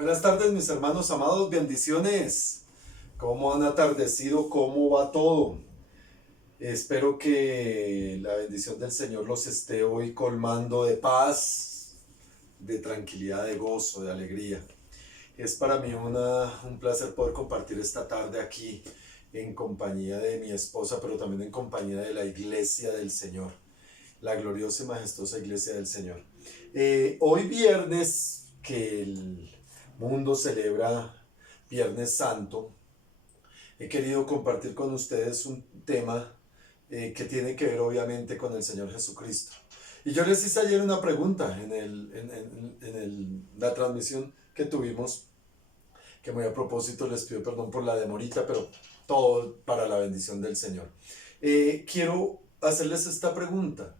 Buenas tardes, mis hermanos amados, bendiciones. ¿Cómo han atardecido? ¿Cómo va todo? Espero que la bendición del Señor los esté hoy colmando de paz, de tranquilidad, de gozo, de alegría. Es para mí un placer poder compartir esta tarde aquí en compañía de mi esposa, pero también en compañía de la iglesia del Señor, la gloriosa y majestuosa iglesia del Señor. Hoy viernes, que el mundo celebra Viernes Santo, he querido compartir con ustedes un tema que tiene que ver obviamente con el Señor Jesucristo. Y yo les hice ayer una pregunta en la transmisión que tuvimos, que muy a propósito les pido perdón por la demorita, pero todo para la bendición del Señor. Quiero hacerles esta pregunta.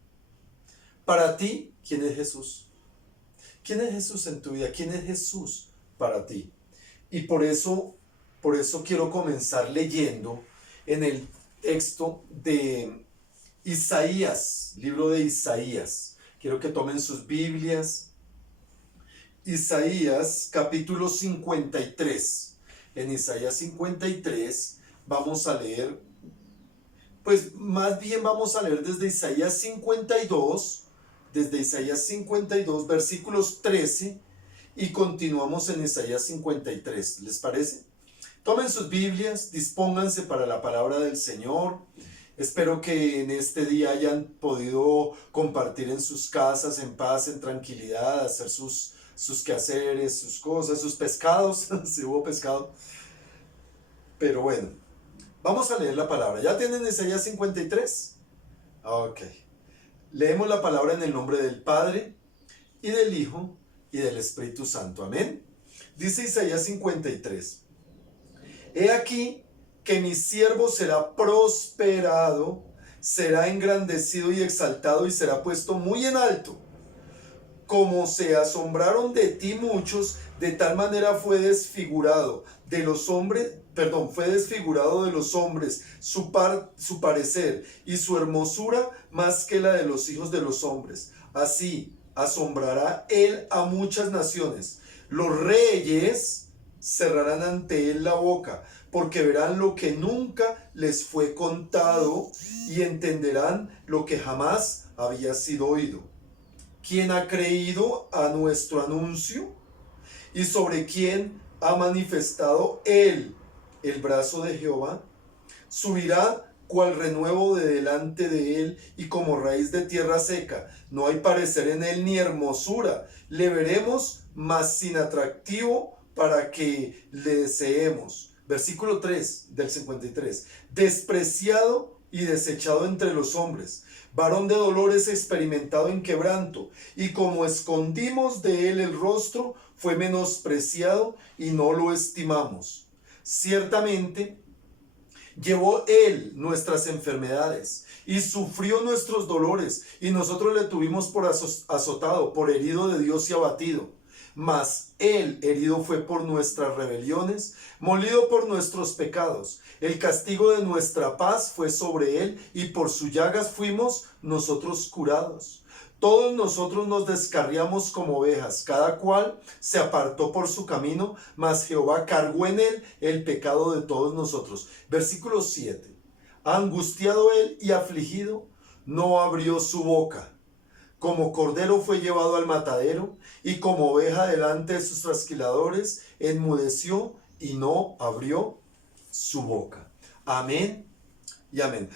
Para ti, ¿quién es Jesús? ¿Quién es Jesús en tu vida? ¿Quién es Jesús para ti? Y por eso quiero comenzar leyendo en el texto de Isaías, libro de Isaías. Quiero que tomen sus Biblias. Isaías capítulo 53. En Isaías 53 vamos a leer, pues más bien vamos a leer desde Isaías 52, versículos 13, y continuamos en Isaías 53. ¿Les parece? Tomen sus Biblias, dispónganse para la palabra del Señor. Espero que en este día hayan podido compartir en sus casas, en paz, en tranquilidad, hacer sus quehaceres, sus cosas, sus pescados, si hubo pescado. Pero bueno, vamos a leer la palabra. ¿Ya tienen Isaías 53? Ok. Leemos la palabra en el nombre del Padre, y del Hijo, y del Espíritu Santo. Amén. Dice Isaías 53. He aquí que mi siervo será prosperado, será engrandecido y exaltado, y será puesto muy en alto. Como se asombraron de ti muchos, de tal manera fue desfigurado de los hombres, su parecer y su hermosura más que la de los hijos de los hombres. Así asombrará él a muchas naciones. Los reyes cerrarán ante él la boca, porque verán lo que nunca les fue contado y entenderán lo que jamás había sido oído. ¿Quién ha creído a nuestro anuncio? ¿Y sobre quién ha manifestado él el brazo de Jehová? Subirá cual renuevo de delante de él, y como raíz de tierra seca. No hay parecer en él ni hermosura. Le veremos, mas sin atractivo para que le deseemos. Versículo 3 del 53. Despreciado y desechado entre los hombres, varón de dolores, experimentado en quebranto, y como escondimos de él el rostro, fue menospreciado y no lo estimamos. Ciertamente llevó él nuestras enfermedades y sufrió nuestros dolores, y nosotros le tuvimos por azotado, por herido de Dios y abatido. Mas él herido fue por nuestras rebeliones, molido por nuestros pecados. El castigo de nuestra paz fue sobre él, y por sus llagas fuimos nosotros curados. Todos nosotros nos descarriamos como ovejas, cada cual se apartó por su camino, mas Jehová cargó en él el pecado de todos nosotros. Versículo 7. Angustiado él y afligido, no abrió su boca. Como cordero fue llevado al matadero, y como oveja delante de sus trasquiladores, enmudeció y no abrió su boca. Amén y amén.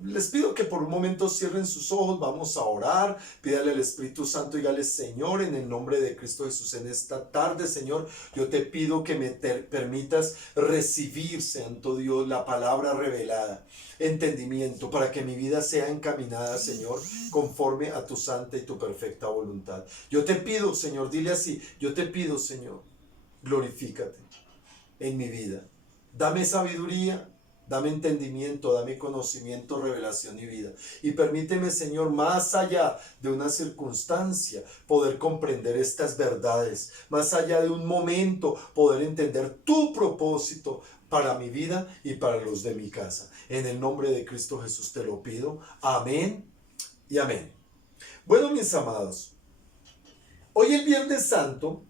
Les pido que por un momento cierren sus ojos, vamos a orar, pídale al Espíritu Santo, dígale: Señor, en el nombre de Cristo Jesús, en esta tarde, Señor, yo te pido que me permitas recibir, Santo Dios, la palabra revelada, entendimiento, para que mi vida sea encaminada, Señor, conforme a tu santa y tu perfecta voluntad. Yo te pido, Señor, dile así: yo te pido, Señor, glorifícate en mi vida, dame sabiduría, dame entendimiento, dame conocimiento, revelación y vida. Y permíteme, Señor, más allá de una circunstancia, poder comprender estas verdades. Más allá de un momento, poder entender tu propósito para mi vida y para los de mi casa. En el nombre de Cristo Jesús te lo pido. Amén y amén. Bueno, mis amados, hoy el Viernes Santo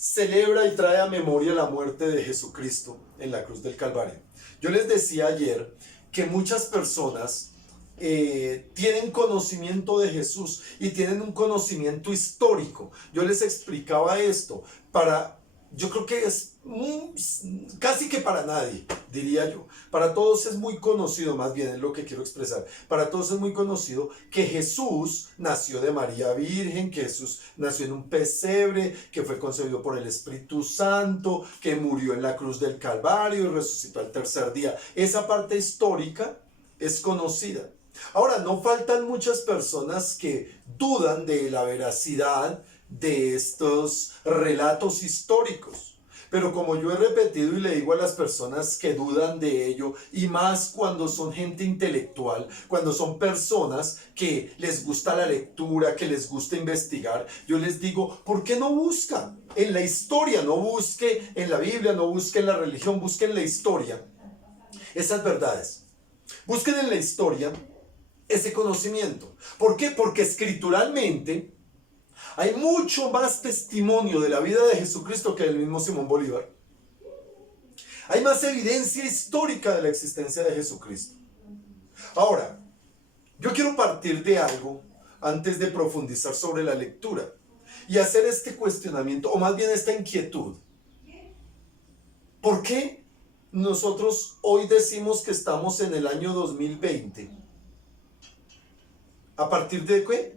celebra y trae a memoria la muerte de Jesucristo en la cruz del Calvario. Yo les decía ayer que muchas personas tienen conocimiento de Jesús y tienen un conocimiento histórico. Yo les explicaba esto yo creo que es casi que para nadie, diría yo. Para todos es muy conocido, más bien es lo que quiero expresar. Para todos es muy conocido que Jesús nació de María Virgen, que Jesús nació en un pesebre, que fue concebido por el Espíritu Santo, que murió en la cruz del Calvario y resucitó al tercer día. Esa parte histórica es conocida. Ahora, no faltan muchas personas que dudan de la veracidad de estos relatos históricos. Pero como yo he repetido y le digo a las personas que dudan de ello, y más cuando son gente intelectual, cuando son personas que les gusta la lectura, que les gusta investigar, yo les digo, ¿por qué no buscan en la historia? No busque en la Biblia, no busque en la religión, busque en la historia esas verdades. Busquen en la historia ese conocimiento. ¿Por qué? Porque escrituralmente hay mucho más testimonio de la vida de Jesucristo que del mismo Simón Bolívar. Hay más evidencia histórica de la existencia de Jesucristo. Ahora, yo quiero partir de algo antes de profundizar sobre la lectura y hacer este cuestionamiento, o más bien esta inquietud. ¿Por qué nosotros hoy decimos que estamos en el año 2020? ¿A partir de qué?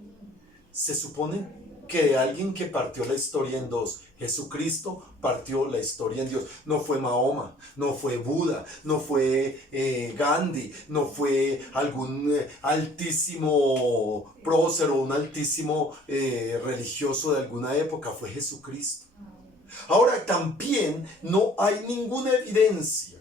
Se supone que de alguien que partió la historia en dos. Jesucristo partió la historia en Dios. No fue Mahoma, no fue Buda, no fue Gandhi, no fue algún altísimo prócer o un altísimo religioso de alguna época. Fue Jesucristo. Ahora, también no hay ninguna evidencia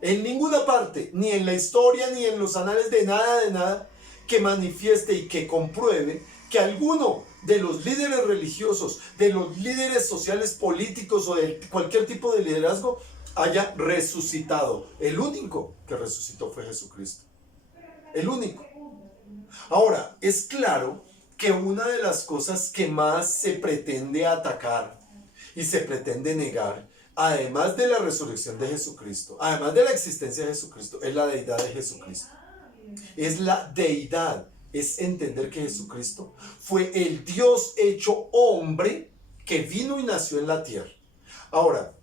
en ninguna parte, ni en la historia, ni en los anales de nada, que manifieste y que compruebe que alguno de los líderes religiosos, de los líderes sociales, políticos o de cualquier tipo de liderazgo haya resucitado. El único que resucitó fue Jesucristo. El único. Ahora, es claro que una de las cosas que más se pretende atacar y se pretende negar, además de la resurrección de Jesucristo, además de la existencia de Jesucristo, es la deidad de Jesucristo. Es la deidad. Es entender que Jesucristo fue el Dios hecho hombre que vino y nació en la tierra. Ahora,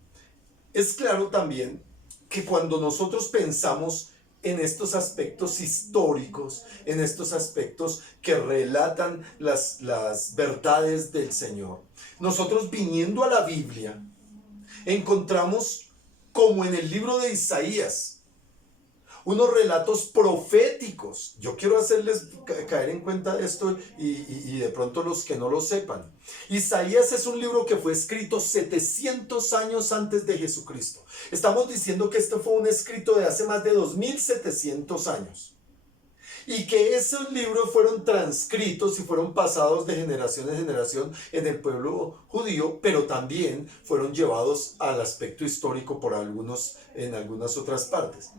es claro también que cuando nosotros pensamos en estos aspectos históricos, en estos aspectos que relatan las verdades del Señor, nosotros viniendo a la Biblia, encontramos como en el libro de Isaías, unos relatos proféticos. Yo quiero hacerles caer en cuenta de esto y de pronto los que no lo sepan. Isaías es un libro que fue escrito 700 años antes de Jesucristo. Estamos diciendo que este fue un escrito de hace más de 2700 años. Y que esos libros fueron transcritos y fueron pasados de generación en generación en el pueblo judío, pero también fueron llevados al aspecto histórico por algunos en algunas otras partes.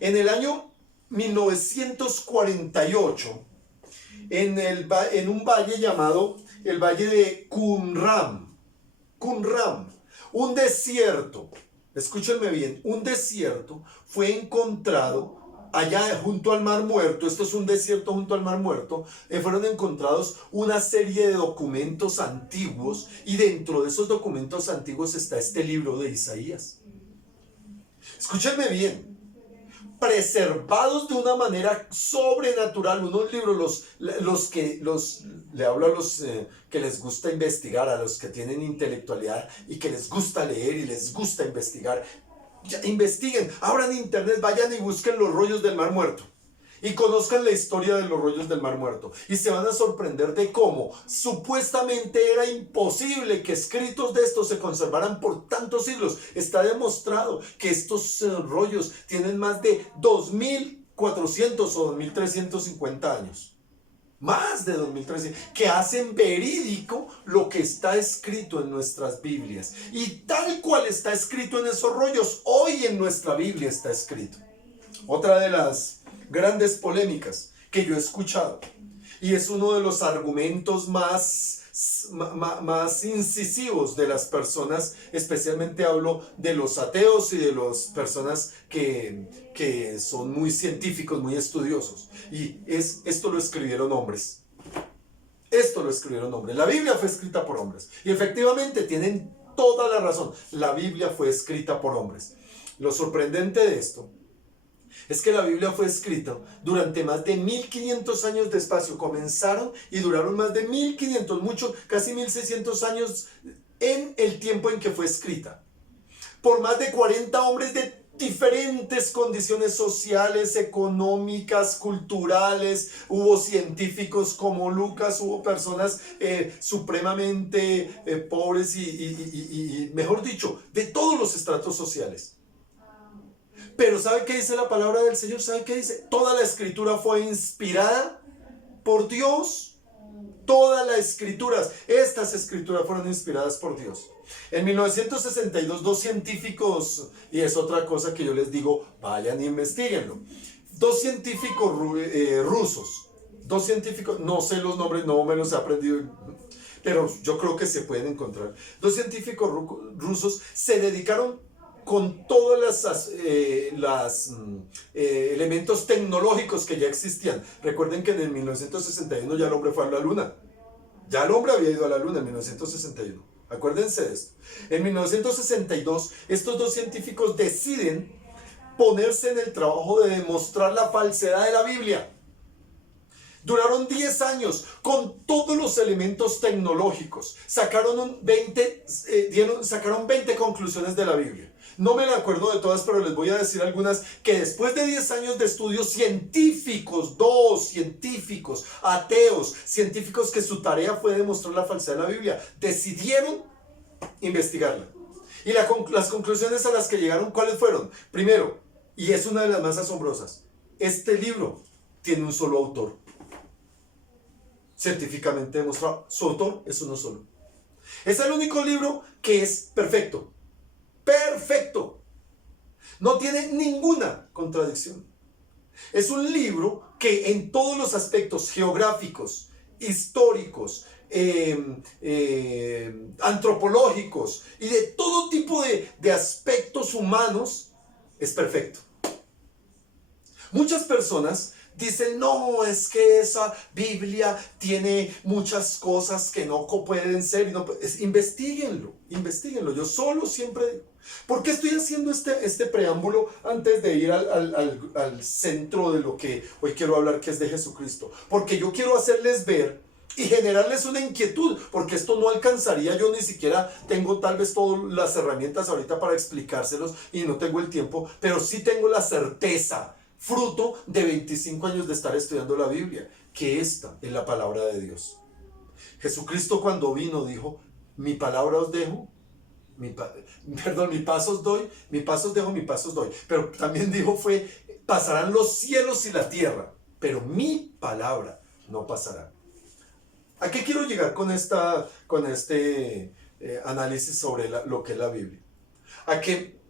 En el año 1948, en un valle llamado el Valle de Qumran, un desierto, escúchenme bien, un desierto fue encontrado allá junto al Mar Muerto. Esto es un desierto junto al Mar Muerto. Fueron encontrados una serie de documentos antiguos y dentro de esos documentos antiguos está este libro de Isaías. Escúchenme bien, preservados de una manera sobrenatural, unos libros, le hablo a los que les gusta investigar, a los que tienen intelectualidad y que les gusta leer y les gusta investigar. Ya, investiguen, abran internet, vayan y busquen los rollos del Mar Muerto y conozcan la historia de los rollos del Mar Muerto y se van a sorprender de cómo supuestamente era imposible que escritos de estos se conservaran por tantos siglos. Está demostrado que estos rollos tienen más de 2400 o 2350 años. Más de 2300, que hacen verídico lo que está escrito en nuestras Biblias. Y tal cual está escrito en esos rollos, hoy en nuestra Biblia está escrito. Otra de las grandes polémicas que yo he escuchado, y es uno de los argumentos más más incisivos de las personas, especialmente hablo de los ateos y de las personas que son muy científicos, muy estudiosos. Y esto lo escribieron hombres. Esto lo escribieron hombres. La Biblia fue escrita por hombres. Y efectivamente tienen toda la razón. La Biblia fue escrita por hombres. Lo sorprendente de esto es que la Biblia fue escrita durante más de 1500 años de espacio. Comenzaron y duraron más de 1500, mucho, casi 1600 años en el tiempo en que fue escrita. Por más de 40 hombres de diferentes condiciones sociales, económicas, culturales. Hubo científicos como Lucas, hubo personas supremamente pobres y, mejor dicho, de todos los estratos sociales. Pero ¿sabe qué dice la palabra del Señor? ¿Sabe qué dice? Toda la escritura fue inspirada por Dios. Todas las escrituras, estas escrituras fueron inspiradas por Dios. En 1962, dos científicos, y es otra cosa que yo les digo, vayan e investiguenlo. Dos científicos rusos, dos científicos, no sé los nombres, no me los he aprendido, pero yo creo que se pueden encontrar. Dos científicos rusos se dedicaron con todos los elementos tecnológicos que ya existían. Recuerden que en el 1961 ya el hombre fue a la luna. Ya el hombre había ido a la luna en 1961. Acuérdense de esto. En 1962, estos dos científicos deciden ponerse en el trabajo de demostrar la falsedad de la Biblia. Duraron 10 años con todos los elementos tecnológicos. Sacaron 20 conclusiones de la Biblia. No me la acuerdo de todas, pero les voy a decir algunas que después de 10 años de estudios científicos, dos científicos, ateos, científicos que su tarea fue demostrar la falsedad de la Biblia, decidieron investigarla. Y las conclusiones a las que llegaron, ¿cuáles fueron? Primero, y es una de las más asombrosas, este libro tiene un solo autor. Científicamente demostrado, su autor es uno solo. Es el único libro que es perfecto. Perfecto. No tiene ninguna contradicción. Es un libro que en todos los aspectos geográficos, históricos, antropológicos y de todo tipo de aspectos humanos es perfecto. Muchas personas dicen, no, es que esa Biblia tiene muchas cosas que no pueden ser. Investíguenlo. Yo solo siempre digo. ¿Por qué estoy haciendo este preámbulo antes de ir al centro de lo que hoy quiero hablar, que es de Jesucristo? Porque yo quiero hacerles ver y generarles una inquietud, porque esto no alcanzaría, yo ni siquiera tengo tal vez todas las herramientas ahorita para explicárselos y no tengo el tiempo, pero sí tengo la certeza, fruto de 25 años de estar estudiando la Biblia, que esta es la palabra de Dios. Jesucristo cuando vino dijo, mi palabra os dejo, mi paz os doy, mi paz os dejo, mi paz os doy. Pero también dijo pasarán los cielos y la tierra, pero mi palabra no pasará. ¿A qué quiero llegar con este análisis sobre lo que es la Biblia? A que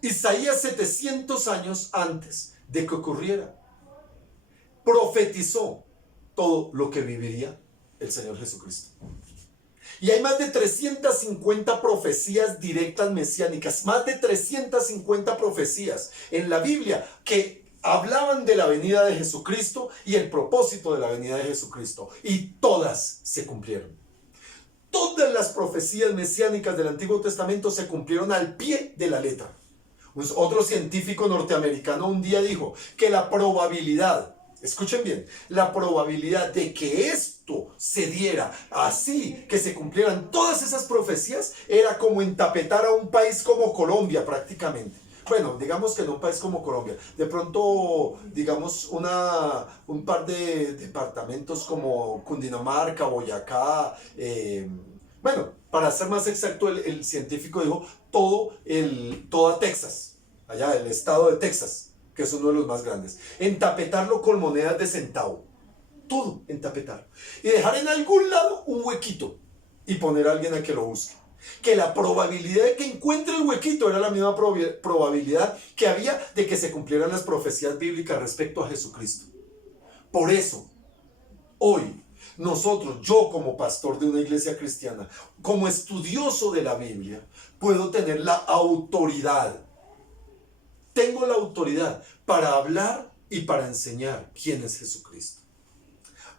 Isaías 700 años antes de que ocurriera, profetizó todo lo que viviría el Señor Jesucristo. Y hay más de 350 profecías directas mesiánicas, más de 350 profecías en la Biblia que hablaban de la venida de Jesucristo y el propósito de la venida de Jesucristo. Y todas se cumplieron. Todas las profecías mesiánicas del Antiguo Testamento se cumplieron al pie de la letra. Otro científico norteamericano un día dijo que la probabilidad, escuchen bien, la probabilidad de que esto se diera así, que se cumplieran todas esas profecías, era como entapetar a un país como Colombia prácticamente. Bueno, digamos que en un país como Colombia, de pronto, digamos, un par de departamentos como Cundinamarca, Boyacá, bueno, para ser más exacto, el científico dijo toda Texas, allá el estado de Texas, que es uno de los más grandes, entapetarlo con monedas de centavo, todo entapetarlo, y dejar en algún lado un huequito y poner a alguien a que lo busque. Que la probabilidad de que encuentre el huequito era la misma probabilidad que había de que se cumplieran las profecías bíblicas respecto a Jesucristo. Por eso, hoy, nosotros, yo como pastor de una iglesia cristiana, como estudioso de la Biblia, puedo tener la autoridad. Tengo la autoridad para hablar y para enseñar quién es Jesucristo.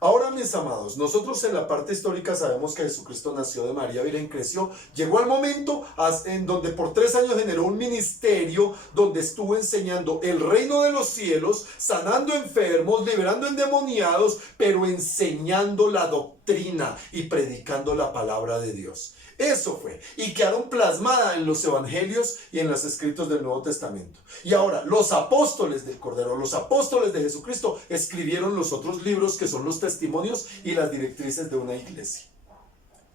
Ahora, mis amados, nosotros en la parte histórica sabemos que Jesucristo nació de María Virgen, creció, llegó al momento en donde por 3 años generó un ministerio donde estuvo enseñando el reino de los cielos, sanando enfermos, liberando endemoniados, pero enseñando la doctrina y predicando la palabra de Dios. Eso fue, y quedaron plasmadas en los evangelios y en los escritos del Nuevo Testamento. Y ahora, los apóstoles del Cordero, los apóstoles de Jesucristo, escribieron los otros libros que son los testimonios y las directrices de una iglesia.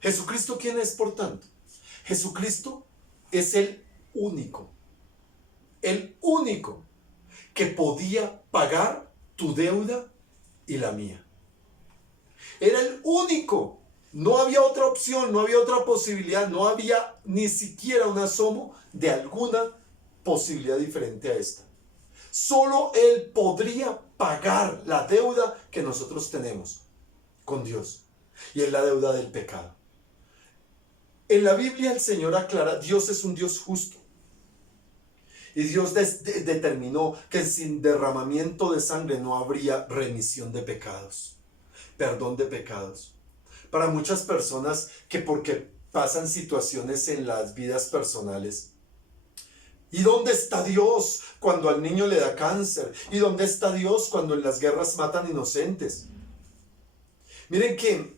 ¿Jesucristo quién es, por tanto? Jesucristo es el único que podía pagar tu deuda y la mía. Era el único. No había otra opción, no había otra posibilidad, no había ni siquiera un asomo de alguna posibilidad diferente a esta. Solo Él podría pagar la deuda que nosotros tenemos con Dios, y es la deuda del pecado. En la Biblia el Señor aclara, Dios es un Dios justo. Y Dios determinó que sin derramamiento de sangre no habría remisión de pecados, perdón de pecados. Para muchas personas que porque pasan situaciones en las vidas personales. ¿Y dónde está Dios cuando al niño le da cáncer? ¿Y dónde está Dios cuando en las guerras matan inocentes? Miren que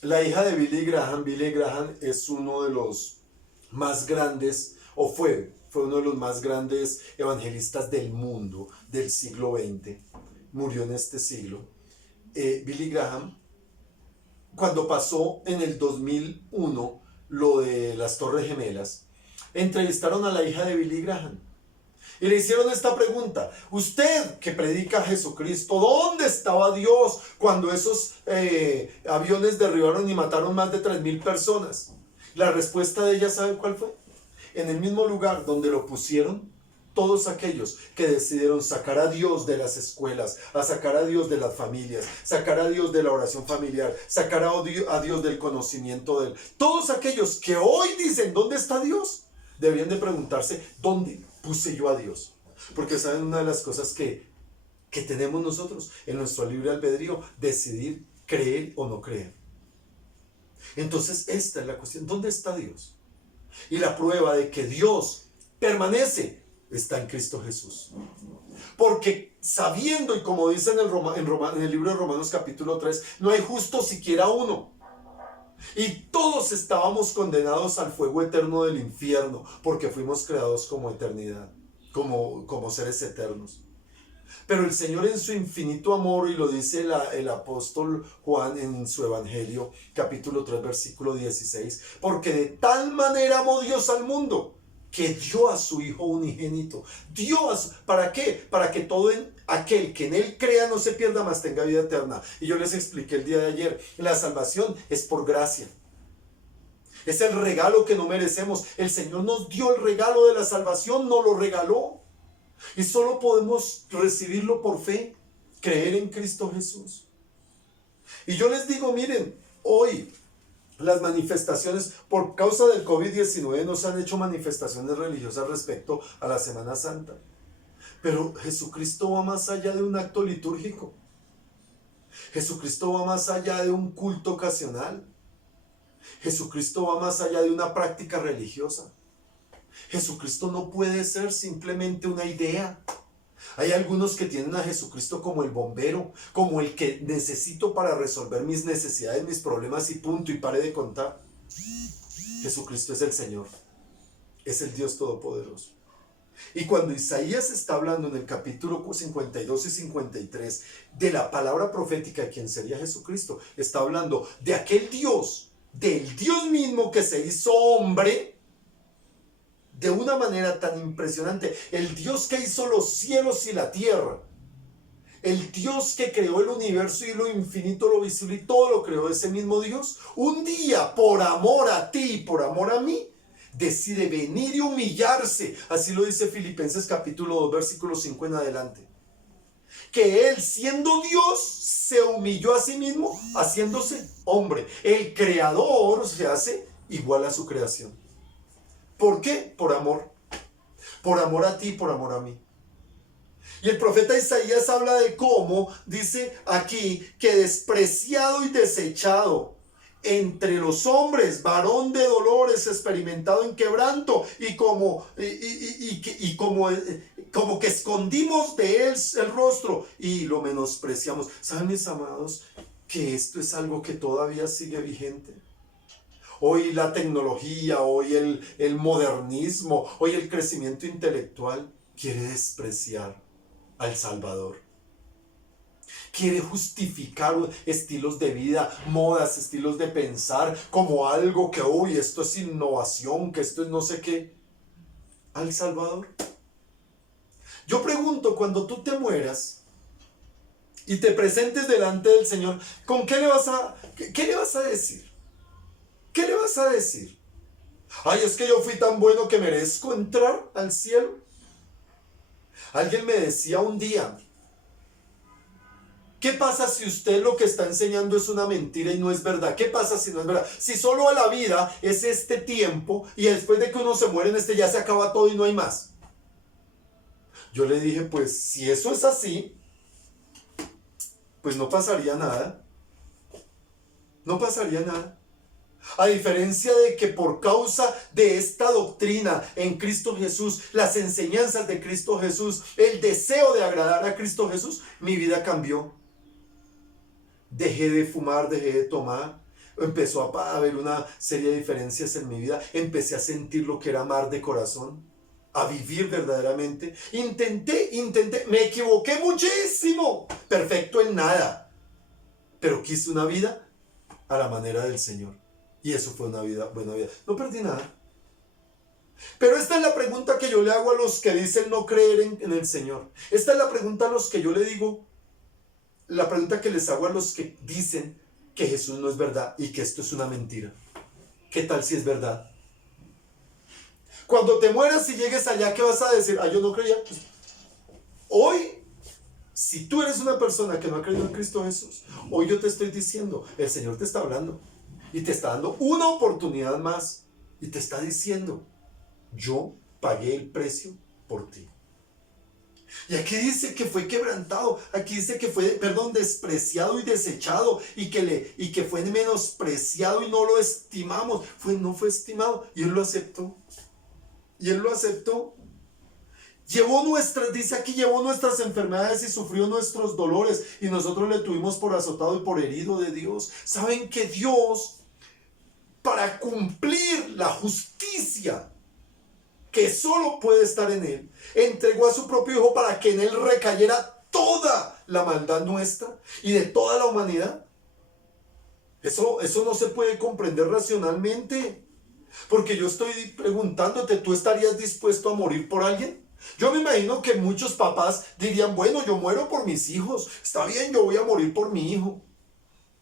la hija de Billy Graham es uno de los más grandes, o fue uno de los más grandes evangelistas del mundo del siglo XX. Murió en este siglo. Billy Graham, cuando pasó en el 2001 lo de las Torres Gemelas, entrevistaron a la hija de Billy Graham y le hicieron esta pregunta: usted que predica a Jesucristo, ¿dónde estaba Dios cuando esos aviones derribaron y mataron más de 3,000 personas? La respuesta de ella, ¿sabe cuál fue? En el mismo lugar donde lo pusieron, todos aquellos que decidieron sacar a Dios de las escuelas, a sacar a Dios de las familias, sacar a Dios de la oración familiar, sacar a Dios del conocimiento de Él, todos aquellos que hoy dicen, ¿dónde está Dios?, debían de preguntarse, ¿dónde puse yo a Dios? Porque saben, una de las cosas que tenemos nosotros en nuestro libre albedrío, decidir creer o no creer. Entonces esta es la cuestión, ¿dónde está Dios? Y la prueba de que Dios permanece está en Cristo Jesús. Porque sabiendo, y como dice en el libro de Romanos capítulo 3, no hay justo siquiera uno. Y todos estábamos condenados al fuego eterno del infierno, porque fuimos creados como eternidad, como seres eternos. Pero el Señor en su infinito amor, y lo dice el apóstol Juan en su evangelio, capítulo 3, versículo 16, porque de tal manera amó Dios al mundo, que dio a su Hijo unigénito. ¿Para qué? Para que todo aquel que en Él crea no se pierda, mas tenga vida eterna. Y yo les expliqué el día de ayer, la salvación es por gracia. Es el regalo que no merecemos. El Señor nos dio el regalo de la salvación, nos lo regaló. Y solo podemos recibirlo por fe, creer en Cristo Jesús. Y yo les digo, miren, hoy las manifestaciones, por causa del COVID-19, no se han hecho manifestaciones religiosas respecto a la Semana Santa. Pero Jesucristo va más allá de un acto litúrgico. Jesucristo va más allá de un culto ocasional. Jesucristo va más allá de una práctica religiosa. Jesucristo no puede ser simplemente una idea. Hay algunos que tienen a Jesucristo como el bombero, como el que necesito para resolver mis necesidades, mis problemas y punto, y pare de contar. Jesucristo es el Señor, es el Dios Todopoderoso. Y cuando Isaías está hablando en el capítulo 52 y 53 de la palabra profética de quien sería Jesucristo, está hablando de aquel Dios, del Dios mismo que se hizo hombre de una manera tan impresionante, el Dios que hizo los cielos y la tierra, el Dios que creó el universo y lo infinito, lo visible, y todo lo creó ese mismo Dios, un día por amor a ti y por amor a mí, decide venir y humillarse. Así lo dice Filipenses capítulo 2, versículo 5 en adelante. que Él, siendo Dios, se humilló a sí mismo, haciéndose hombre. El creador se hace igual a su creación. ¿Por qué? Por amor. Por amor a ti, por amor a mí. Y el profeta Isaías habla de cómo, dice aquí, que despreciado y desechado entre los hombres, varón de dolores, experimentado en quebranto, y como que escondimos de él el rostro y lo menospreciamos. ¿Saben, mis amados, que esto es algo que todavía sigue vigente? Hoy la tecnología, hoy el modernismo, hoy el crecimiento intelectual quiere despreciar al Salvador. Quiere justificar estilos de vida, modas, estilos de pensar como algo que, uy, esto es innovación, que esto es no sé qué. Al Salvador. Yo pregunto, cuando tú te mueras y te presentes delante del Señor, ¿con qué le vas a decir? ¿Qué le vas a decir? Ay, es que yo fui tan bueno que merezco entrar al cielo. Alguien me decía un día, ¿qué pasa si usted lo que está enseñando es una mentira y no es verdad? ¿Qué pasa si no es verdad? Si solo a la vida es este tiempo y después de que uno se muere en este ya se acaba todo y no hay más. Yo le dije, pues si eso es así, pues no pasaría nada. No pasaría nada. A diferencia de que por causa de esta doctrina en Cristo Jesús, las enseñanzas de Cristo Jesús, el deseo de agradar a Cristo Jesús, mi vida cambió. Dejé de fumar, dejé de tomar. Empezó a haber una serie de diferencias en mi vida. Empecé a sentir lo que era amar de corazón, a vivir verdaderamente. Intenté, me equivoqué muchísimo. Perfecto en nada. Pero quise una vida a la manera del Señor. Y eso fue una buena vida. No perdí nada. Pero esta es la pregunta que yo le hago a los que dicen no creer en el Señor. Esta es la pregunta a los que yo le digo. La pregunta que les hago a los que dicen que Jesús no es verdad y que esto es una mentira. ¿Qué tal si es verdad? Cuando te mueras y llegues allá, ¿qué vas a decir? Ah, yo no creía. Pues, hoy, si tú eres una persona que no ha creído en Cristo Jesús, hoy yo te estoy diciendo, el Señor te está hablando y te está dando una oportunidad más y te está diciendo, yo pagué el precio por ti. Y aquí dice que fue quebrantado, aquí dice que fue, despreciado y desechado, y que fue menospreciado y no lo estimamos, no fue estimado, y Él lo aceptó. Y Él lo aceptó. Dice aquí, llevó nuestras enfermedades y sufrió nuestros dolores, y nosotros le tuvimos por azotado y por herido de Dios. ¿Saben que Dios, para cumplir la justicia que solo puede estar en Él, entregó a su propio Hijo para que en Él recayera toda la maldad nuestra y de toda la humanidad? Eso no se puede comprender racionalmente. Porque yo estoy preguntándote, ¿tú estarías dispuesto a morir por alguien? Yo me imagino que muchos papás dirían, bueno, yo muero por mis hijos. Está bien, yo voy a morir por mi hijo.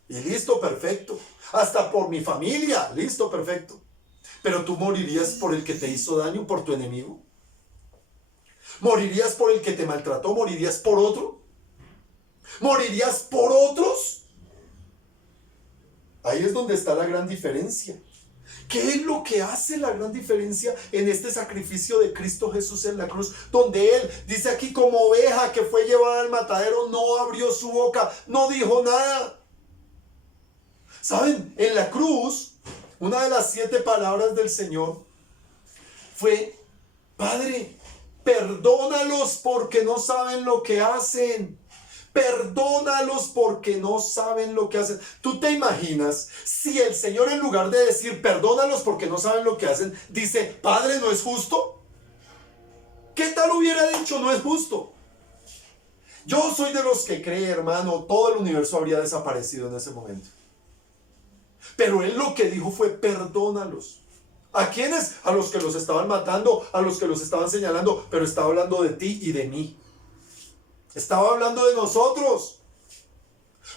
Y listo, perfecto. Hasta por mi familia, listo, perfecto. Pero tú morirías por el que te hizo daño, por tu enemigo. ¿Morirías por el que te maltrató? ¿Morirías por otro? ¿Morirías por otros? Ahí es donde está la gran diferencia. ¿Qué es lo que hace la gran diferencia en este sacrificio de Cristo Jesús en la cruz? Donde Él dice aquí, como oveja que fue llevada al matadero, no abrió su boca, no dijo nada. ¿Saben? En la cruz, una de las 7 palabras del Señor fue, Padre, perdónalos porque no saben lo que hacen. Perdónalos porque no saben lo que hacen. ¿Tú te imaginas si el Señor, en lugar de decir perdónalos porque no saben lo que hacen, dice, Padre, ¿no es justo? ¿Qué tal hubiera dicho no es justo? Yo soy de los que cree, hermano, todo el universo habría desaparecido en ese momento. Pero Él lo que dijo fue perdónalos. ¿A quiénes? A los que los estaban matando, a los que los estaban señalando, pero estaba hablando de ti y de mí. Estaba hablando de nosotros.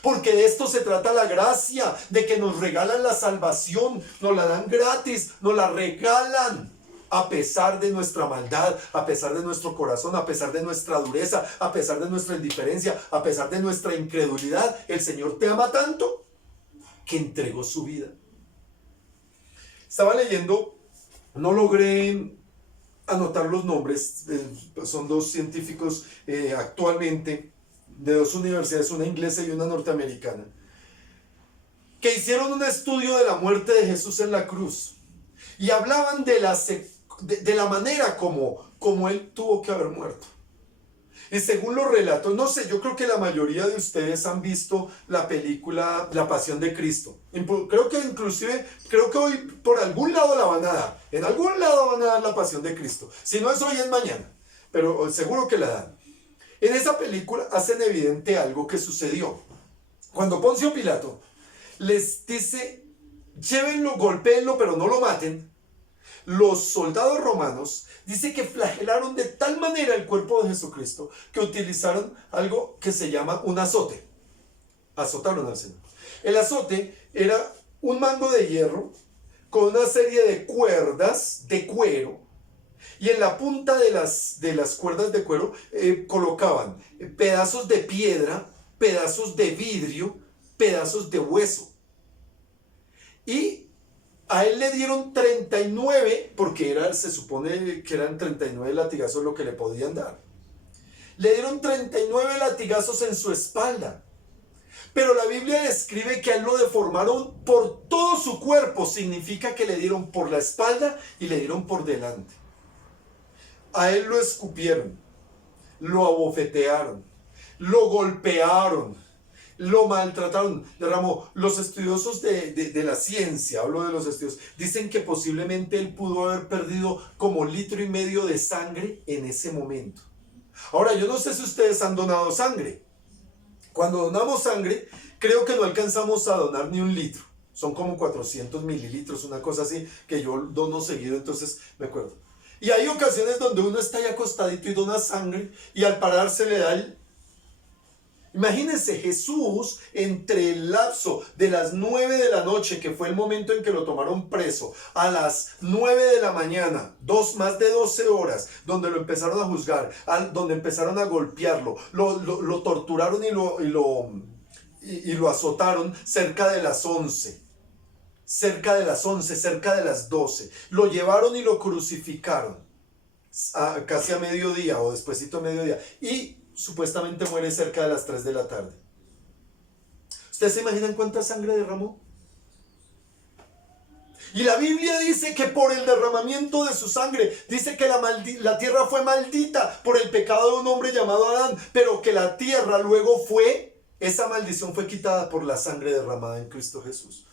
Porque de esto se trata la gracia, de que nos regalan la salvación, nos la dan gratis, nos la regalan a pesar de nuestra maldad, a pesar de nuestro corazón, a pesar de nuestra dureza, a pesar de nuestra indiferencia, a pesar de nuestra incredulidad. El Señor te ama tanto que entregó su vida. Estaba leyendo, no logré anotar los nombres, son dos científicos actualmente de dos universidades, una inglesa y una norteamericana, que hicieron un estudio de la muerte de Jesús en la cruz y hablaban de la manera como él tuvo que haber muerto. Y según los relatos, no sé, yo creo que la mayoría de ustedes han visto la película La Pasión de Cristo. Creo que hoy por algún lado la van a dar. En algún lado van a dar La Pasión de Cristo. Si no es hoy, es mañana. Pero seguro que la dan. En esa película hacen evidente algo que sucedió. Cuando Poncio Pilato les dice, llévenlo, golpéenlo, pero no lo maten, los soldados romanos dice que flagelaron de tal manera el cuerpo de Jesucristo que utilizaron algo que se llama un azote. Azotaron al Señor. El azote era un mango de hierro con una serie de cuerdas de cuero, y en la punta de las cuerdas de cuero colocaban pedazos de piedra, pedazos de vidrio, pedazos de hueso. Y a él le dieron 39, porque se supone que eran 39 latigazos lo que le podían dar. Le dieron 39 latigazos en su espalda. Pero la Biblia describe que a él lo deformaron por todo su cuerpo. Significa que le dieron por la espalda y le dieron por delante. A él lo escupieron, lo abofetearon, lo golpearon, lo maltrataron. Los estudiosos de la ciencia, hablo de los estudios, dicen que posiblemente él pudo haber perdido como 1,5 litros de sangre en ese momento. Ahora, yo no sé si ustedes han donado sangre. Cuando donamos sangre, creo que no alcanzamos a donar ni 1 litro. Son como 400 mililitros, una cosa así, que yo dono seguido, entonces me acuerdo. Y hay ocasiones donde uno está ahí acostadito y dona sangre, y al pararse le da el... Imagínense, Jesús, entre el lapso de las 9 de la noche, que fue el momento en que lo tomaron preso, a las 9 de la mañana, más de 12 horas, donde lo empezaron a juzgar, donde empezaron a golpearlo, lo torturaron y lo azotaron cerca de las 11. Cerca de las 12. Lo llevaron y lo crucificaron casi a mediodía o despuesito a mediodía. Y supuestamente muere cerca de las 3 de la tarde. ¿Ustedes se imaginan cuánta sangre derramó? Y la Biblia dice que por el derramamiento de su sangre, dice que la tierra fue maldita por el pecado de un hombre llamado Adán, pero que la tierra luego esa maldición fue quitada por la sangre derramada de Cristo Jesús.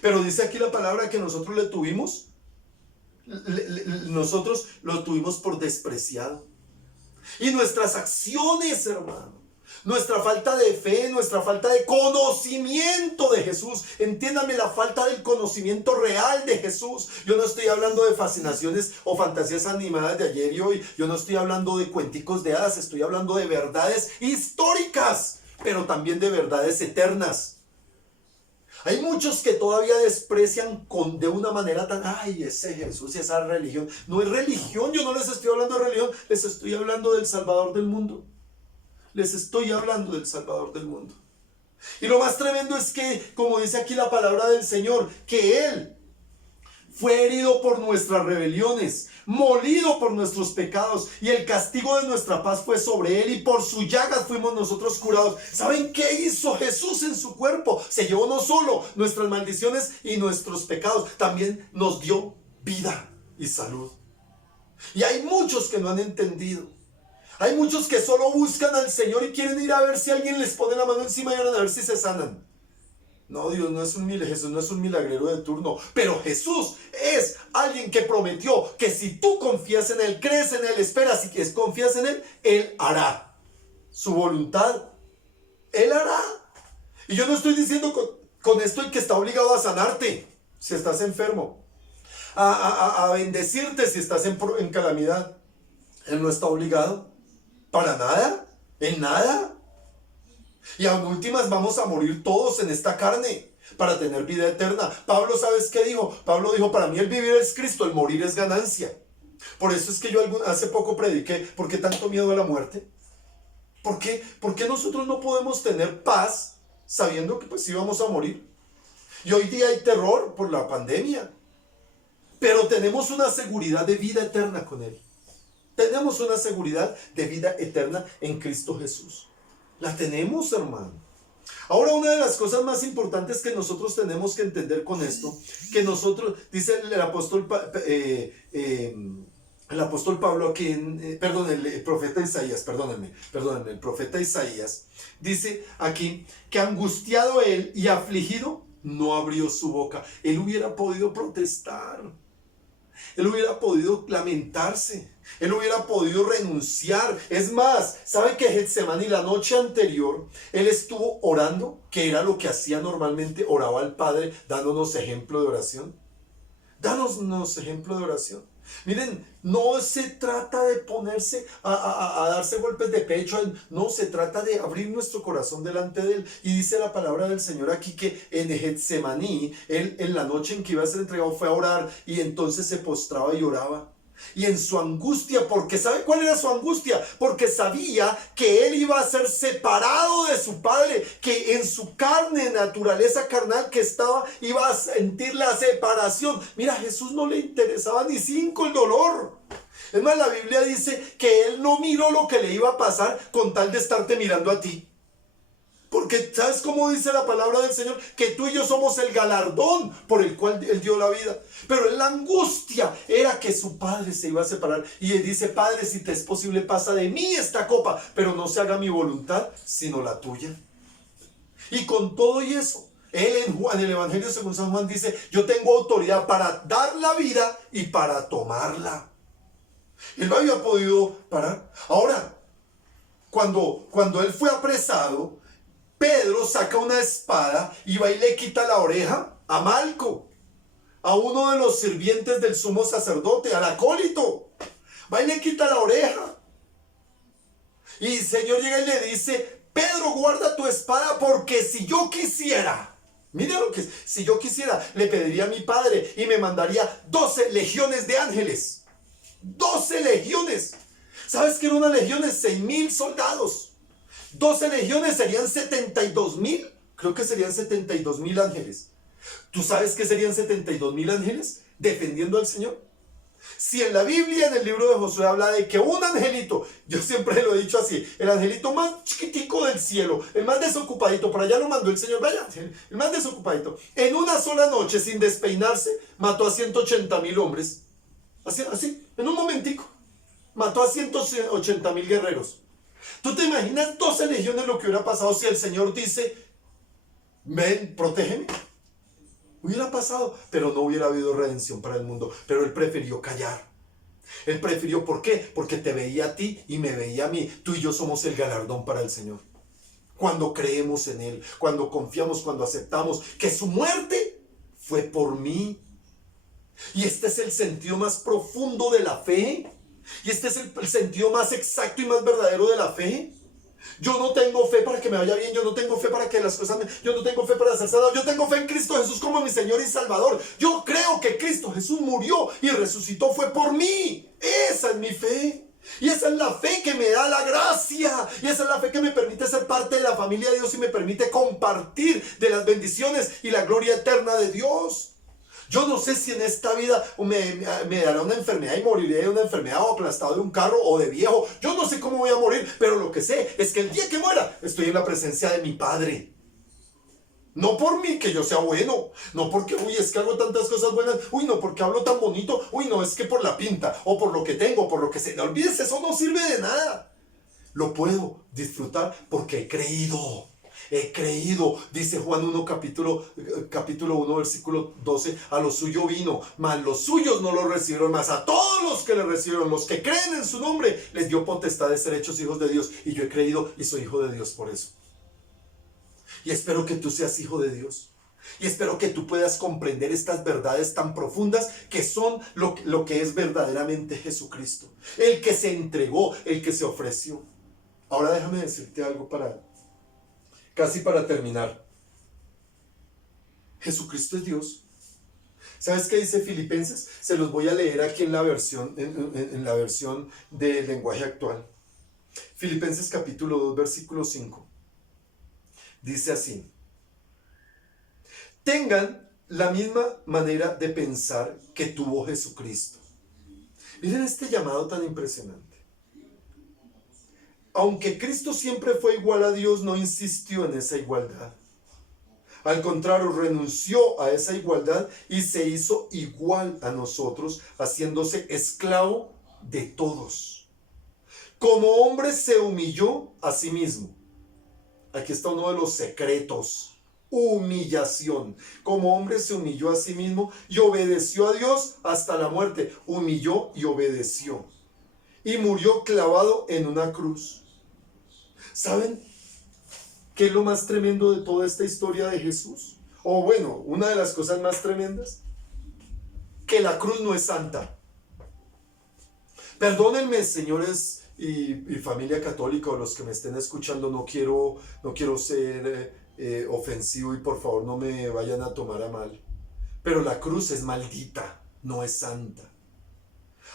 Pero dice aquí la palabra que nosotros nosotros lo tuvimos por despreciado. Y nuestras acciones, hermano, nuestra falta de fe, nuestra falta de conocimiento de Jesús, entiéndame, la falta del conocimiento real de Jesús. Yo no estoy hablando de fascinaciones o fantasías animadas de ayer y hoy. Yo no estoy hablando de cuenticos de hadas, estoy hablando de verdades históricas, pero también de verdades eternas. Hay muchos que todavía desprecian de una manera tan, ay, ese Jesús y esa religión. No es religión, yo no les estoy hablando de religión, les estoy hablando del Salvador del mundo. Y lo más tremendo es que, como dice aquí la palabra del Señor, que Él fue herido por nuestras rebeliones, molido por nuestros pecados, y el castigo de nuestra paz fue sobre Él, y por su llagas fuimos nosotros curados. ¿Saben qué hizo Jesús en su cuerpo? Se llevó no solo nuestras maldiciones y nuestros pecados, también nos dio vida y salud. Y hay muchos que no han entendido. Hay muchos que solo buscan al Señor y quieren ir a ver si alguien les pone la mano encima y van a ver si se sanan. No, Jesús no es un milagrero de turno, pero Jesús es alguien que prometió que si tú confías en Él, crees en Él, esperas y que confías en Él, Él hará su voluntad. Él hará. Y yo no estoy diciendo con esto el que está obligado a sanarte si estás enfermo, a bendecirte si estás en calamidad. Él no está obligado para nada, en nada. Y a últimas vamos a morir todos en esta carne. para tener vida eterna. Pablo, ¿sabes qué dijo? Pablo dijo, para mí el vivir es Cristo, el morir es ganancia. Por eso es que yo hace poco prediqué, ¿por qué tanto miedo a la muerte? ¿Por qué nosotros no podemos tener paz sabiendo que pues íbamos a morir? Y hoy día hay terror por la pandemia, pero tenemos una seguridad de vida eterna con Él. Tenemos una seguridad de vida eterna en Cristo Jesús. La tenemos, hermano. Ahora, una de las cosas más importantes que nosotros tenemos que entender con esto, que nosotros, dice el apóstol Pablo aquí, el profeta Isaías, perdónenme, el profeta Isaías, dice aquí que angustiado él y afligido, no abrió su boca. Él hubiera podido protestar, él hubiera podido lamentarse, él hubiera podido renunciar. Es más, ¿sabe que Getsemaní la noche anterior, él estuvo orando, que era lo que hacía normalmente, oraba al Padre, dándonos ejemplo de oración? Danos ejemplo de oración. Miren, no se trata de ponerse a darse golpes de pecho, no, se trata de abrir nuestro corazón delante de Él. Y dice la palabra del Señor aquí que en Getsemaní, Él en la noche en que iba a ser entregado fue a orar y entonces se postraba y oraba. Y en su angustia, porque ¿sabe cuál era su angustia? Porque sabía que él iba a ser separado de su padre, que en su carne, naturaleza carnal que estaba, iba a sentir la separación. Mira, a Jesús no le interesaba ni cinco el dolor. Es más, la Biblia dice que él no miró lo que le iba a pasar con tal de estarte mirando a ti. Porque ¿sabes cómo dice la palabra del Señor? Que tú y yo somos el galardón por el cual Él dio la vida. Pero la angustia era que su padre se iba a separar. Y Él dice, Padre, si te es posible, pasa de mí esta copa, pero no se haga mi voluntad, sino la tuya. Y con todo y eso, Él en el Evangelio según San Juan dice, yo tengo autoridad para dar la vida y para tomarla. Él no había podido parar. Ahora, cuando Él fue apresado, Pedro saca una espada y va y le quita la oreja a Malco, a uno de los sirvientes del sumo sacerdote, al acólito. Va y le quita la oreja. Y el Señor llega y le dice, Pedro, guarda tu espada porque si yo quisiera, mira lo que es, si yo quisiera, le pediría a mi padre y me mandaría 12 legiones de ángeles. 12 legiones. ¿Sabes qué era una legión? Es 6,000 soldados. 12 legiones serían 72,000. Creo que serían 72,000 ángeles. ¿Tú sabes qué serían 72,000 ángeles defendiendo al Señor? Si en la Biblia, en el libro de Josué, habla de que un angelito, yo siempre lo he dicho así, el angelito más chiquitico del cielo, el más desocupadito, por allá lo mandó el Señor, vaya, el más desocupadito, en una sola noche, sin despeinarse, mató a 180,000 hombres. Así, en un momentico, mató a 180,000 guerreros. ¿Tú te imaginas 12 legiones lo que hubiera pasado si el Señor dice, ven, protégeme? Hubiera pasado, pero no hubiera habido redención para el mundo. Pero Él prefirió callar. Él prefirió, ¿por qué? Porque te veía a ti y me veía a mí. Tú y yo somos el galardón para el Señor. Cuando creemos en Él, cuando confiamos, cuando aceptamos que su muerte fue por mí. Y este es el sentido más profundo de la fe. Y este es el sentido más exacto y más verdadero de la fe. Yo no tengo fe para que me vaya bien, yo no tengo fe para que las cosas yo no tengo fe para ser salvado, yo tengo fe en Cristo Jesús como mi Señor y Salvador. Yo creo que Cristo Jesús murió y resucitó fue por mí. Esa es mi fe. Y esa es la fe que me da la gracia. Y esa es la fe que me permite ser parte de la familia de Dios y me permite compartir de las bendiciones y la gloria eterna de Dios. Yo no sé si en esta vida me dará una enfermedad y moriré de una enfermedad o aplastado de un carro o de viejo. Yo no sé cómo voy a morir, pero lo que sé es que el día que muera estoy en la presencia de mi Padre. No por mí, que yo sea bueno. No porque, es que hago tantas cosas buenas. No porque hablo tan bonito. No, es que por la pinta o por lo que tengo, por lo que sé. No olvides, eso no sirve de nada. Lo puedo disfrutar porque he creído. He creído, dice Juan 1, capítulo 1, versículo 12, a lo suyo vino, mas los suyos no lo recibieron, mas a todos los que le recibieron, los que creen en su nombre, les dio potestad de ser hechos hijos de Dios. Y yo he creído y soy hijo de Dios por eso. Y espero que tú seas hijo de Dios. Y espero que tú puedas comprender estas verdades tan profundas que son lo que es verdaderamente Jesucristo. El que se entregó, el que se ofreció. Ahora déjame decirte algo casi para terminar. Jesucristo es Dios. ¿Sabes qué dice Filipenses? Se los voy a leer aquí en la versión, en la versión del lenguaje actual. Filipenses capítulo 2, versículo 5. Dice así: tengan la misma manera de pensar que tuvo Jesucristo. Miren este llamado tan impresionante. Aunque Cristo siempre fue igual a Dios, no insistió en esa igualdad. Al contrario, renunció a esa igualdad y se hizo igual a nosotros, haciéndose esclavo de todos. Como hombre se humilló a sí mismo. Aquí está uno de los secretos. Humillación. Como hombre se humilló a sí mismo y obedeció a Dios hasta la muerte. Humilló y obedeció. Y murió clavado en una cruz. ¿Saben qué es lo más tremendo de toda esta historia de Jesús? O bueno, una de las cosas más tremendas, que la cruz no es santa. Perdónenme, señores y familia católica, o los que me estén escuchando, no quiero ser ofensivo y por favor no me vayan a tomar a mal. Pero la cruz es maldita, no es santa.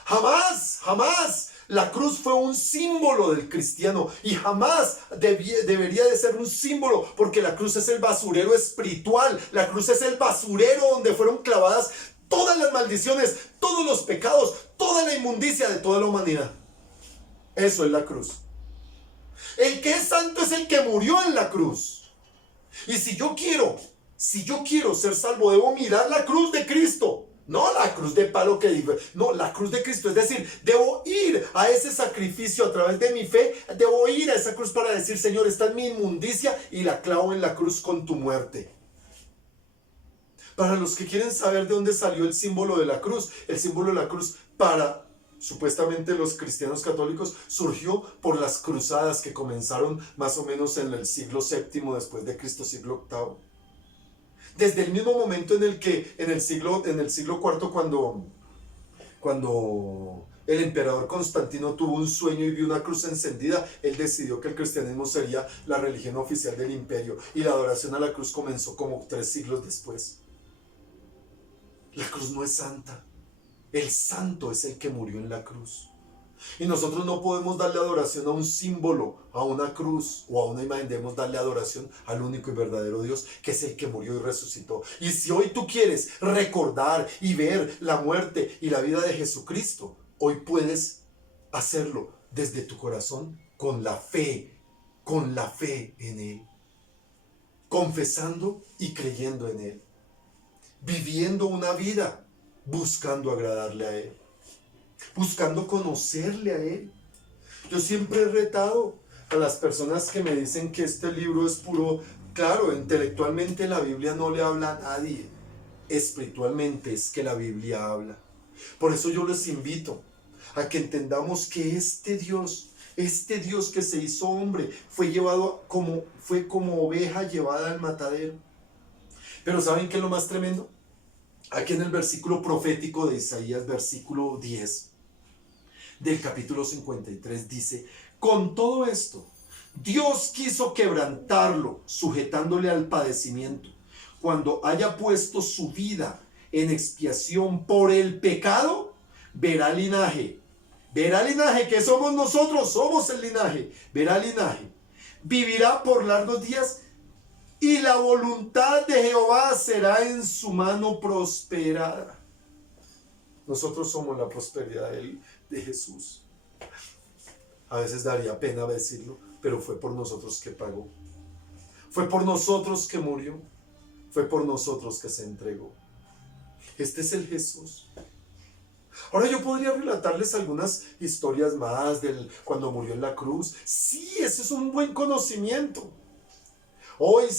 Jamás, jamás. La cruz fue un símbolo del cristiano y jamás debería de ser un símbolo, porque la cruz es el basurero espiritual. La cruz es el basurero donde fueron clavadas todas las maldiciones, todos los pecados, toda la inmundicia de toda la humanidad. Eso es la cruz. El que es santo es el que murió en la cruz. Y si yo quiero ser salvo, debo mirar la cruz de Cristo. No la cruz de palo que digo, no, la cruz de Cristo. Es decir, debo ir a ese sacrificio a través de mi fe. Debo ir a esa cruz para decir: Señor, esta es mi inmundicia y la clavo en la cruz con tu muerte. Para los que quieren saber de dónde salió el símbolo de la cruz, el símbolo de la cruz para supuestamente los cristianos católicos surgió por las cruzadas que comenzaron más o menos en el siglo VII después de Cristo, siglo VIII. Desde el mismo momento en el que en el siglo IV, cuando el emperador Constantino tuvo un sueño y vio una cruz encendida, él decidió que el cristianismo sería la religión oficial del imperio, y la adoración a la cruz comenzó como 3 siglos después. La cruz no es santa. El santo es el que murió en la cruz. Y nosotros no podemos darle adoración a un símbolo, a una cruz o a una imagen. Debemos darle adoración al único y verdadero Dios, que es el que murió y resucitó. Y si hoy tú quieres recordar y ver la muerte y la vida de Jesucristo, hoy puedes hacerlo desde tu corazón con la fe en Él, confesando y creyendo en Él, viviendo una vida buscando agradarle a Él, buscando conocerle a Él. Yo siempre he retado a las personas que me dicen que este libro es puro. Claro, intelectualmente la Biblia no le habla a nadie. Espiritualmente es que la Biblia habla. Por eso yo les invito a que entendamos que este Dios que se hizo hombre, fue como oveja llevada al matadero. Pero ¿saben qué es lo más tremendo? Aquí en el versículo profético de Isaías, versículo 10 del capítulo 53, dice: con todo esto, Dios quiso quebrantarlo, sujetándole al padecimiento, cuando haya puesto su vida en expiación por el pecado. Verá linaje, que somos nosotros, somos el linaje, verá linaje, vivirá por largos días, y la voluntad de Jehová será en su mano prosperada. Nosotros somos la prosperidad de Jesús. A veces daría pena decirlo, pero fue por nosotros que pagó. Fue por nosotros que murió. Fue por nosotros que se entregó. Este es el Jesús. Ahora yo podría relatarles algunas historias más del cuando murió en la cruz. Sí, ese es un buen conocimiento. Hoy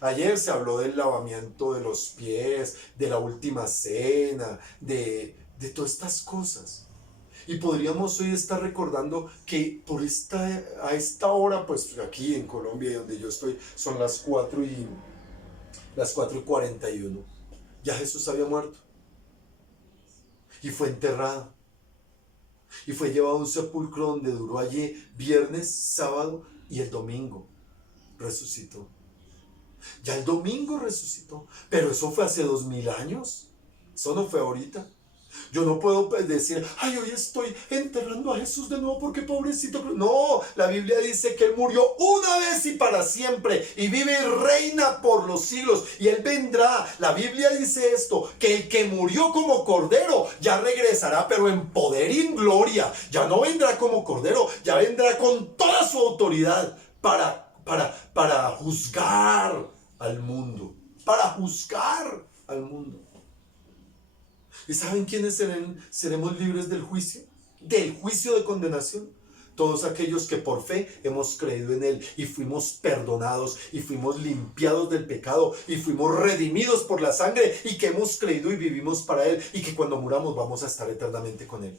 ayer se habló del lavamiento de los pies, de la última cena, de todas estas cosas. Y podríamos hoy estar recordando que a esta hora, pues aquí en Colombia, donde yo estoy, son las 4:41. Ya Jesús había muerto. Y fue enterrado. Y fue llevado a un sepulcro donde duró allí viernes, sábado y el domingo. Resucitó. Ya el domingo resucitó. Pero eso fue hace 2000 años. Eso no fue ahorita. Yo no puedo decir, ay, hoy estoy enterrando a Jesús de nuevo porque pobrecito. No, la Biblia dice que Él murió una vez y para siempre y vive y reina por los siglos y Él vendrá. La Biblia dice esto, que el que murió como cordero ya regresará, pero en poder y en gloria. Ya no vendrá como cordero, ya vendrá con toda su autoridad para juzgar al mundo. Para juzgar al mundo. ¿Y saben quiénes seremos libres del juicio? Del juicio de condenación. Todos aquellos que por fe hemos creído en Él y fuimos perdonados y fuimos limpiados del pecado y fuimos redimidos por la sangre y que hemos creído y vivimos para Él y que cuando muramos vamos a estar eternamente con Él.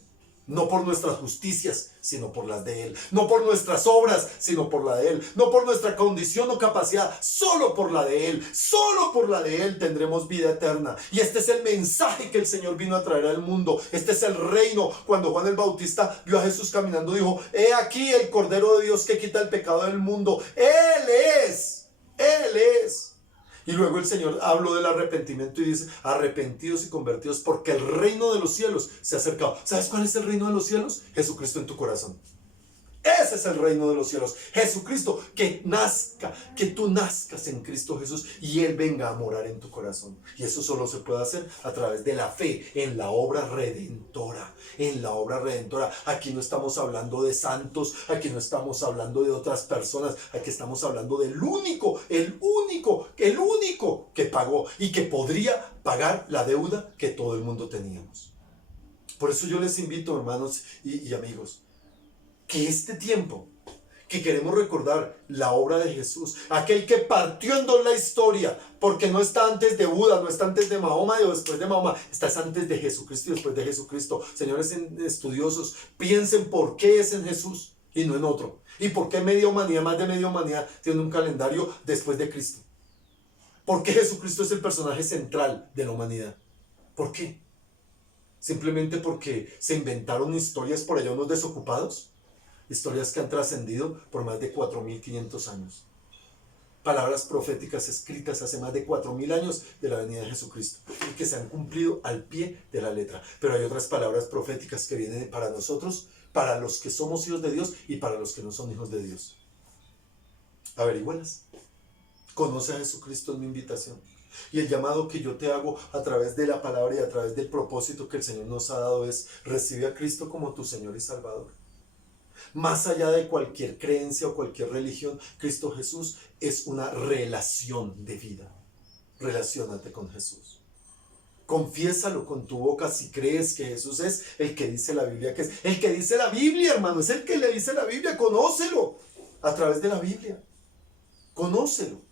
No por nuestras justicias, sino por las de Él. No por nuestras obras, sino por la de Él. No por nuestra condición o capacidad, solo por la de Él. Solo por la de Él tendremos vida eterna. Y este es el mensaje que el Señor vino a traer al mundo. Este es el reino. Cuando Juan el Bautista vio a Jesús caminando, dijo, he aquí el Cordero de Dios que quita el pecado del mundo. Él es. Él es. Y luego el Señor habló del arrepentimiento y dice, arrepentidos y convertidos porque el reino de los cielos se ha acercado. ¿Sabes cuál es el reino de los cielos? Jesucristo en tu corazón. Ese es el reino de los cielos. Jesucristo, que tú nazcas en Cristo Jesús y Él venga a morar en tu corazón. Y eso solo se puede hacer a través de la fe en la obra redentora. En la obra redentora. Aquí no estamos hablando de santos, aquí no estamos hablando de otras personas, aquí estamos hablando del único que pagó y que podría pagar la deuda que todo el mundo teníamos. Por eso yo les invito, hermanos y amigos, que este tiempo que queremos recordar la obra de Jesús, aquel que partió en dos la historia, porque no está antes de Buda, no está antes de Mahoma o después de Mahoma, está antes de Jesucristo y después de Jesucristo. Señores estudiosos, piensen por qué es en Jesús y no en otro, y por qué media humanidad, más de media humanidad tiene un calendario después de Cristo. ¿Por qué Jesucristo es el personaje central de la humanidad? ¿Por qué? ¿Simplemente porque se inventaron historias por allá unos desocupados? Historias que han trascendido por más de 4500 años. Palabras proféticas escritas hace más de 4000 años de la venida de Jesucristo y que se han cumplido al pie de la letra. Pero hay otras palabras proféticas que vienen para nosotros, para los que somos hijos de Dios y para los que no son hijos de Dios. Averígüelas. Conoce a Jesucristo, es mi invitación. Y el llamado que yo te hago a través de la palabra y a través del propósito que el Señor nos ha dado es: recibe a Cristo como tu Señor y Salvador. Más allá de cualquier creencia o cualquier religión, Cristo Jesús es una relación de vida. Relaciónate con Jesús. Confiésalo con tu boca si crees que Jesús es el que dice la Biblia que es. El que dice la Biblia, hermano, es el que le dice la Biblia. Conócelo a través de la Biblia. Conócelo.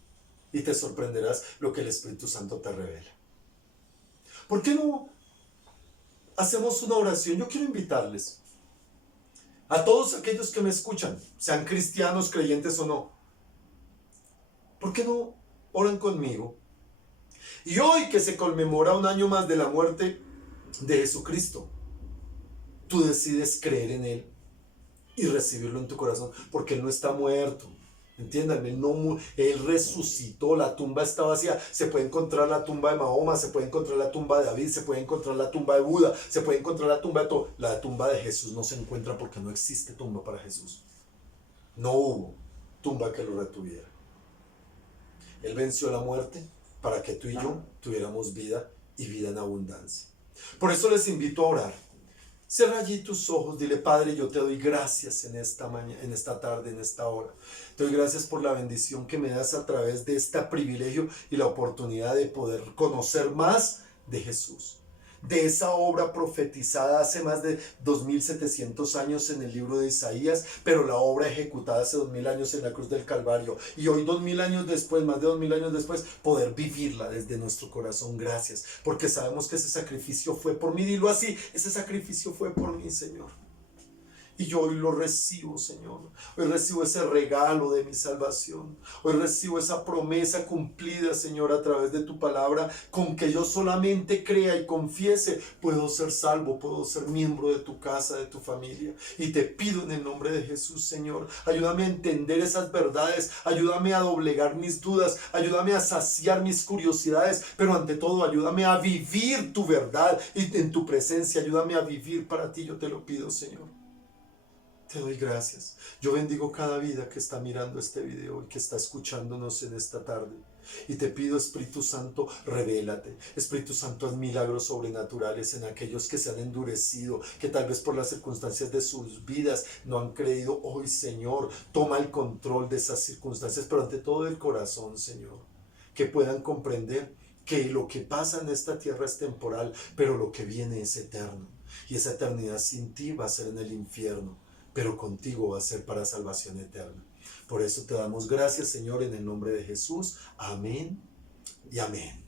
Y te sorprenderás lo que el Espíritu Santo te revela. ¿Por qué no hacemos una oración? Yo quiero invitarles a todos aquellos que me escuchan, sean cristianos, creyentes o no. ¿Por qué no oran conmigo? Y hoy que se conmemora un año más de la muerte de Jesucristo, tú decides creer en Él y recibirlo en tu corazón, porque Él no está muerto. Entiéndanme, Él resucitó, la tumba está vacía. Se puede encontrar la tumba de Mahoma, se puede encontrar la tumba de David, se puede encontrar la tumba de Buda, se puede encontrar la tumba de todo. La tumba de Jesús no se encuentra porque no existe tumba para Jesús. No hubo tumba que lo retuviera. Él venció la muerte para que tú y yo tuviéramos vida y vida en abundancia. Por eso les invito a orar. Cierra allí tus ojos, dile: Padre, yo te doy gracias en esta mañana, en esta tarde, en esta hora. Te doy gracias por la bendición que me das a través de este privilegio y la oportunidad de poder conocer más de Jesús. De esa obra profetizada hace más de 2700 años en el libro de Isaías, pero la obra ejecutada hace 2000 años en la cruz del Calvario. Y hoy 2000 años después, más de 2000 años después, poder vivirla desde nuestro corazón. Gracias, porque sabemos que ese sacrificio fue por mí. Dilo así: ese sacrificio fue por mí, Señor. Y yo hoy lo recibo, Señor. Hoy recibo ese regalo de mi salvación. Hoy recibo esa promesa cumplida, Señor, a través de tu palabra. Con que yo solamente crea y confiese, puedo ser salvo, puedo ser miembro de tu casa, de tu familia. Y te pido en el nombre de Jesús, Señor, ayúdame a entender esas verdades. Ayúdame a doblegar mis dudas. Ayúdame a saciar mis curiosidades. Pero ante todo, ayúdame a vivir tu verdad y en tu presencia. Ayúdame a vivir para ti. Yo te lo pido, Señor. Te doy gracias. Yo bendigo cada vida que está mirando este video y que está escuchándonos en esta tarde. Y te pido, Espíritu Santo, revélate. Espíritu Santo, haz milagros sobrenaturales en aquellos que se han endurecido, que tal vez por las circunstancias de sus vidas no han creído. Hoy, Señor, toma el control de esas circunstancias, pero ante todo el corazón, Señor, que puedan comprender que lo que pasa en esta tierra es temporal, pero lo que viene es eterno. Y esa eternidad sin ti va a ser en el infierno, pero contigo va a ser para salvación eterna. Por eso te damos gracias, Señor, en el nombre de Jesús. Amén y amén.